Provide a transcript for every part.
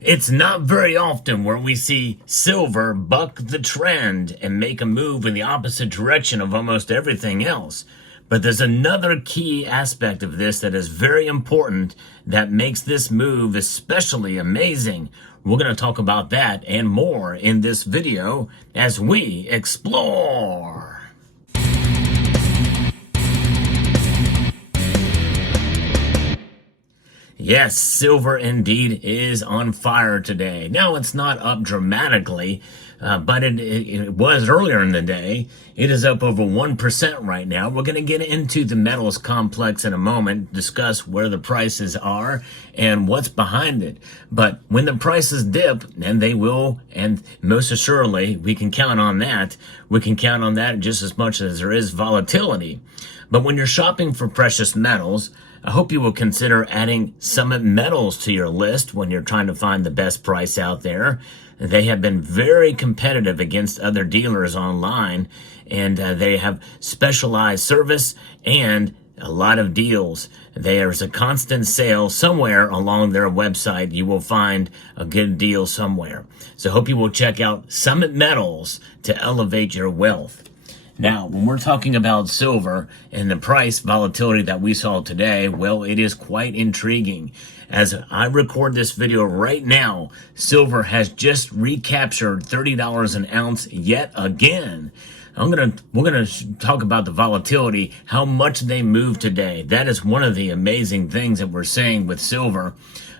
It's not very often where we see silver buck the trend and make a move in the opposite direction of almost everything else. But there's another key aspect of this that is very important that makes this move especially amazing. We're going to talk about that and more in this video as we explore. Yes, silver indeed is on fire today. Now, it's not up dramatically, but it was earlier in the day. It is up over 1% right now. We're going to get into the metals complex in a moment, discuss where the prices are and what's behind it. But when the prices dip, and they will, and most assuredly, we can count on that. We can count on that just as much as there is volatility. But when you're shopping for precious metals, I hope you will consider adding Summit Metals to your list when you're trying to find the best price out there. They have been very competitive against other dealers online, and they have specialized service and a lot of deals. There's a constant sale somewhere along their website. You will find a good deal somewhere. So I hope you will check out Summit Metals to elevate your wealth. Now, when we're talking about silver and the price volatility that we saw today, well, it is quite intriguing. As I record this video right now, silver has just recaptured $30 an ounce yet again. We're gonna talk about the volatility, how much they moved today. That is one of the amazing things that we're seeing with silver.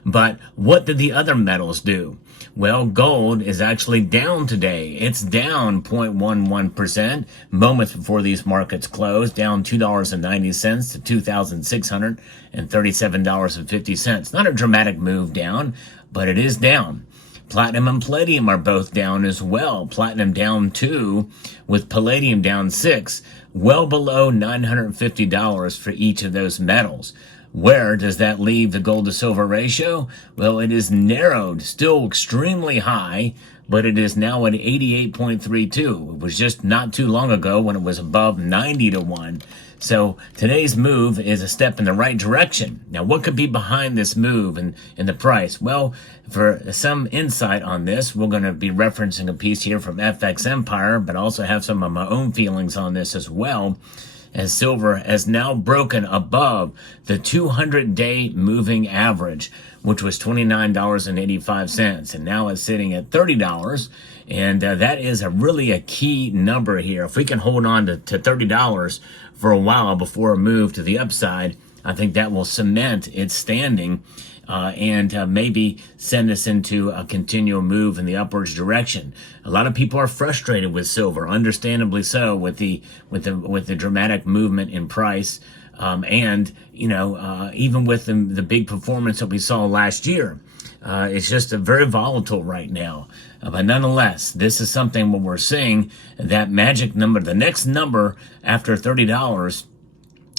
But what did the other metals do? Well, gold is actually down today. It's down 0.11% moments before these markets closed, down $2.90 to $2,637.50. Not a dramatic move down, but it is down. Platinum and palladium are both down as well. Platinum down 2, with palladium down 6, well below $950 for each of those metals. Where does that leave the gold to silver ratio? Well, it is narrowed, still extremely high, but it is now at 88.32. It was just not too long ago when it was above 90 to 1. So today's move is a step in the right direction. Now, what could be behind this move in the price? Well, for some insight on this, we're going to be referencing a piece here from FX Empire, but also have some of my own feelings on this as well, as silver has now broken above the 200-day moving average, which was $29.85, and now it's sitting at $30, and that is really a key number here. If we can hold on to $30 for a while before a move to the upside, I think that will cement its standing and maybe send us into a continual move in the upwards direction. A lot of people are frustrated with silver, understandably so, with the dramatic movement in price, and even with the big performance that we saw last year. It's just very volatile right now. But nonetheless, this is something where we're seeing that magic number. The next number after $30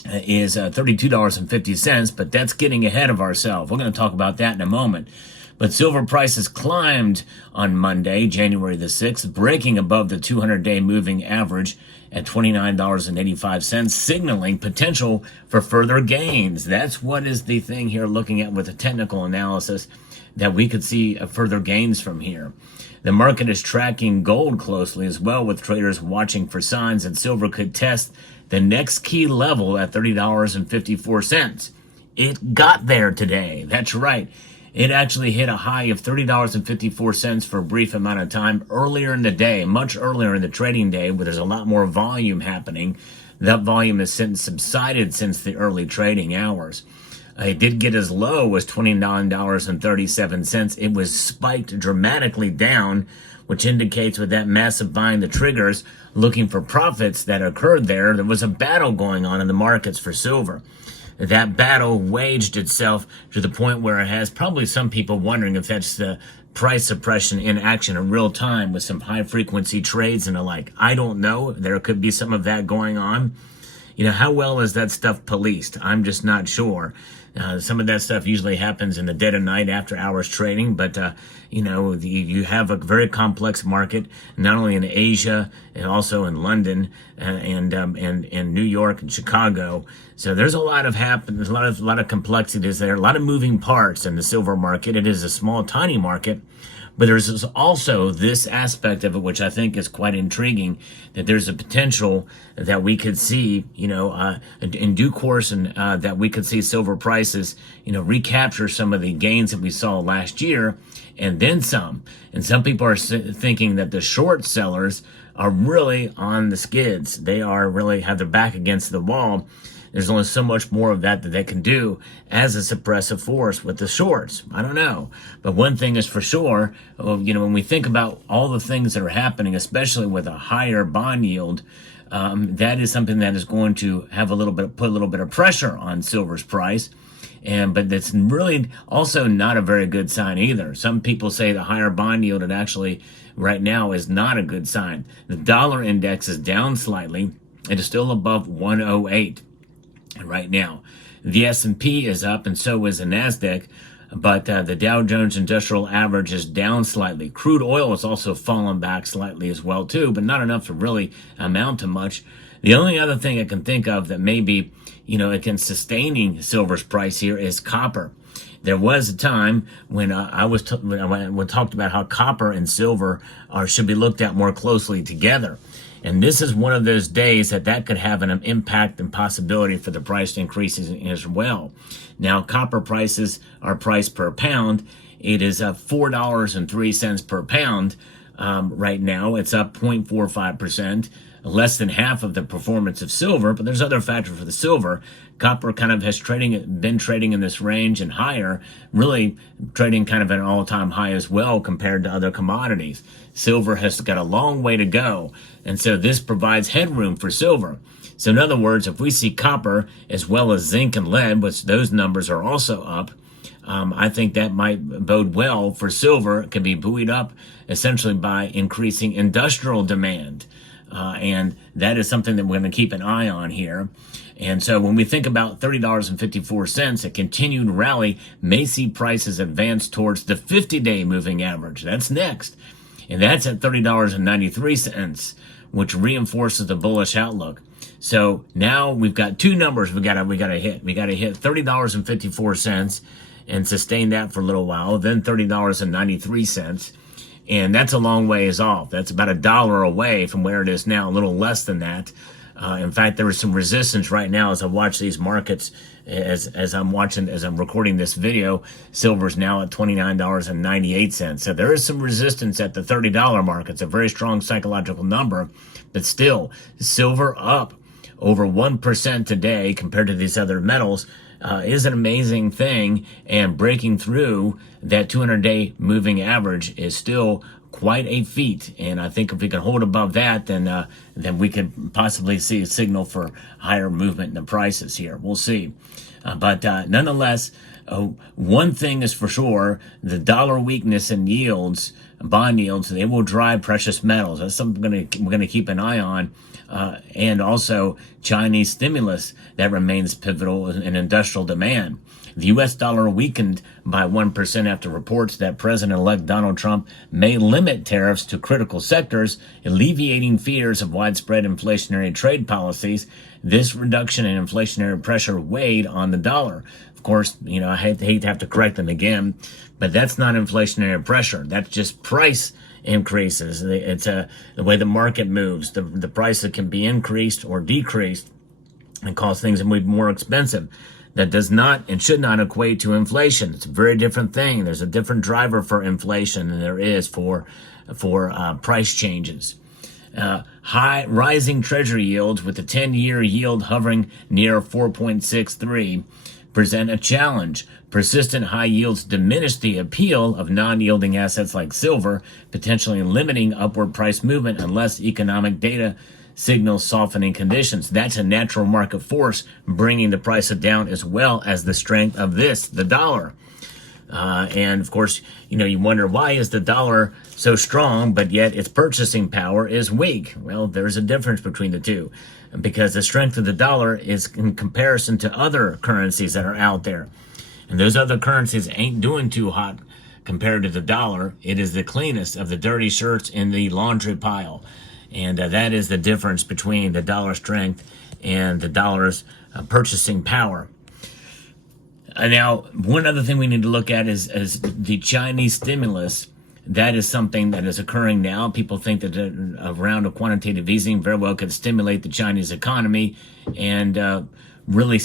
is $32.50, but that's getting ahead of ourselves. We're going to talk about that in a moment. But silver prices climbed on Monday, January the 6th, breaking above the 200-day moving average at $29.85, signaling potential for further gains. That's what is the thing here, looking at with a technical analysis, that we could see further gains from here. The market is tracking gold closely as well, with traders watching for signs that silver could test the next key level at $30.54. It got there today. That's right. It actually hit a high of $30.54 for a brief amount of time earlier in the day, much earlier in the trading day, where there's a lot more volume happening. That volume has since subsided since the early trading hours. It did get as low as $29.37. It was spiked dramatically down, which indicates with that massive buying the triggers, looking for profits that occurred there. There was a battle going on in the markets for silver. That battle waged itself to the point where it has probably some people wondering if that's the price suppression in action in real time with some high frequency trades and the like. I don't know. There could be some of that going on. How well is that stuff policed? I'm just not sure. Some of that stuff usually happens in the dead of night after hours trading, but you have a very complex market, not only in Asia and also in London and New York and Chicago. So there's a lot of there's a lot of complexities there, a lot of moving parts in the silver market. It is a small, tiny market. But there's also this aspect of it, which I think is quite intriguing, that there's a potential that we could see, in due course, and that we could see silver prices, recapture some of the gains that we saw last year, and then some. And some people are thinking that the short sellers are really on the skids. They are really have their back against the wall. There's only so much more of that they can do as a suppressive force with the shorts. I don't know. But one thing is for sure, when we think about all the things that are happening, especially with a higher bond yield, that is something that is going to have put a little bit of pressure on silver's price. But that's really also not a very good sign either. Some people say the higher bond yield, it actually right now is not a good sign. The dollar index is down slightly. It is still above 108. Right now, the S&P is up, and so is the Nasdaq, but the Dow Jones Industrial Average is down slightly. Crude oil has also fallen back slightly as well too, but not enough to really amount to much. The only other thing I can think of that maybe against sustaining silver's price here is copper. There was a time when when I talked about how copper and silver should be looked at more closely together. And this is one of those days that could have an impact and possibility for the price increases as well. Now, copper prices are priced per pound. It is $4.03 per pound right now. It's up 0.45%, less than half of the performance of silver, but there's other factors for the silver. Copper kind of has been trading in this range and higher, really trading kind of at an all-time high as well compared to other commodities. Silver has got a long way to go, and so this provides headroom for silver. So in other words, if we see copper as well as zinc and lead, which those numbers are also up, I think that might bode well for silver. It can be buoyed up essentially by increasing industrial demand. And that is something that we're going to keep an eye on here. And so when we think about $30.54, a continued rally may see prices advance towards the 50-day moving average. That's next. And that's at $30.93, which reinforces the bullish outlook. So now we've got two numbers we gotta hit. We gotta hit $30.54 and sustain that for a little while, then $30.93. And that's a long ways off. That's about $1 away from where it is now, a little less than that. In fact, there is some resistance right now as I watch these markets. As I'm recording this video, silver's now at $29.98. So there is some resistance at the $30 mark. It's a very strong psychological number, but still, silver up over 1% today compared to these other metals is an amazing thing, and breaking through that 200-day moving average is still quite a feat. And I think if we can hold above that, then we could possibly see a signal for higher movement in the prices here. We'll see. But nonetheless, one thing is for sure: the dollar weakness and yields, bond yields, they will drive precious metals. That's something we're going to keep an eye on. And also Chinese stimulus that remains pivotal in industrial demand. The U.S. dollar weakened by 1% after reports that President-elect Donald Trump may limit tariffs to critical sectors, alleviating fears of widespread inflationary trade policies. This reduction in inflationary pressure weighed on the dollar. Of course, I hate to have to correct them again, but that's not inflationary pressure. That's just price increases. It's the way the market moves. The price that can be increased or decreased and cause things to move more expensive. That does not and should not equate to inflation. It's a very different thing. There's a different driver for inflation than there is for price changes. Rising treasury yields with the 10-year yield hovering near 4.63 present a challenge. Persistent high yields diminish the appeal of non-yielding assets like silver, potentially limiting upward price movement unless economic data signals softening conditions. That's a natural market force bringing the price down, as well as the strength of the dollar. And of course, you wonder, why is the dollar so strong, but yet its purchasing power is weak? Well, there's a difference between the two, because the strength of the dollar is in comparison to other currencies that are out there. And those other currencies ain't doing too hot compared to the dollar. It is the cleanest of the dirty shirts in the laundry pile. And that is the difference between the dollar strength and the dollar's purchasing power. Now, one other thing we need to look at is the Chinese stimulus. That is something that is occurring now. People think that a round of quantitative easing very well could stimulate the Chinese economy and really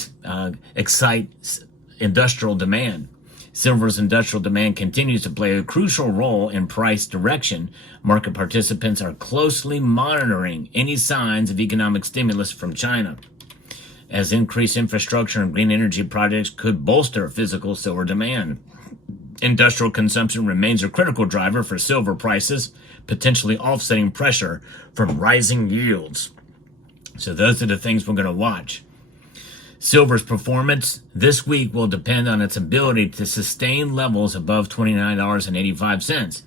excite industrial demand. Silver's industrial demand continues to play a crucial role in price direction. Market participants are closely monitoring any signs of economic stimulus from China, as increased infrastructure and green energy projects could bolster physical silver demand. Industrial consumption remains a critical driver for silver prices, potentially offsetting pressure from rising yields. So those are the things we're going to watch. Silver's performance this week will depend on its ability to sustain levels above $29.85.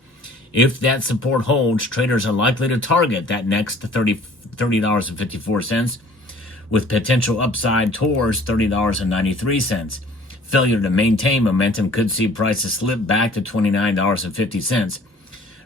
If that support holds, traders are likely to target that next $30.54, with potential upside towards $30.93. Failure to maintain momentum could see prices slip back to $29.50,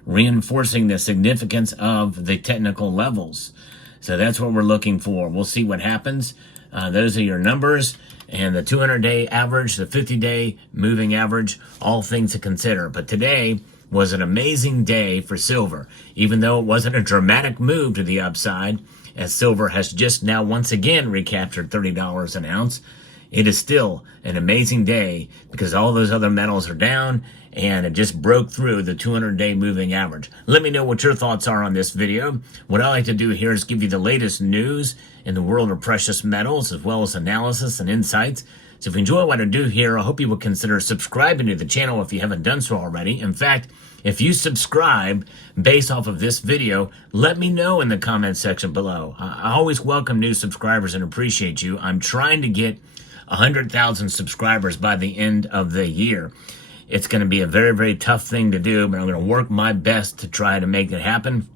reinforcing the significance of the technical levels. So that's what we're looking for. We'll see what happens. Those are your numbers, and the 200-day average, the 50-day moving average, all things to consider. But today was an amazing day for silver, even though it wasn't a dramatic move to the upside, as silver has just now once again recaptured $30 an ounce. It is still an amazing day because all those other metals are down and it just broke through the 200-day moving average. Let me know what your thoughts are on this video. What I like to do here is give you the latest news in the world of precious metals, as well as analysis and insights. So if you enjoy what I do here, I hope you will consider subscribing to the channel if you haven't done so already. In fact, if you subscribe based off of this video, let me know in the comment section below. I always welcome new subscribers and appreciate you. I'm trying to get 100,000 subscribers by the end of the year. It's going to be a very, very tough thing to do, but I'm going to work my best to try to make it happen.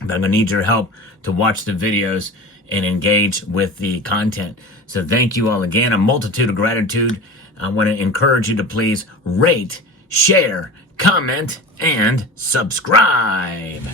But I'm going to need your help to watch the videos and engage with the content. So thank you all again. A multitude of gratitude. I want to encourage you to please rate, share, comment, and subscribe.